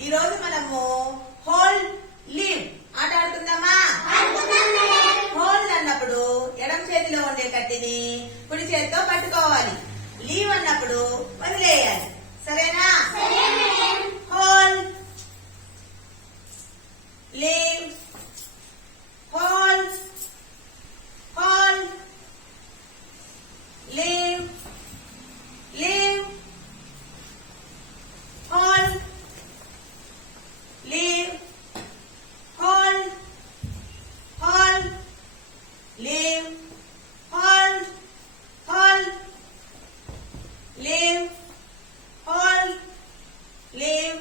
ఈ రోజు మనము హోల్డ్ లీవ్ ఆట ఆడుకుందామా? హోల్డ్ అన్నప్పుడు ఎడమ చేతిలో ఉండే కట్టిని కుడి చేతితో పట్టుకోవాలి. లీవ్ అన్నప్పుడు వదిలేయాలి. సరేనా? Hold, leave, hold, hold, leave, leave, hold, leave, hold, hold, leave, hold, hold, leave, hold, leave.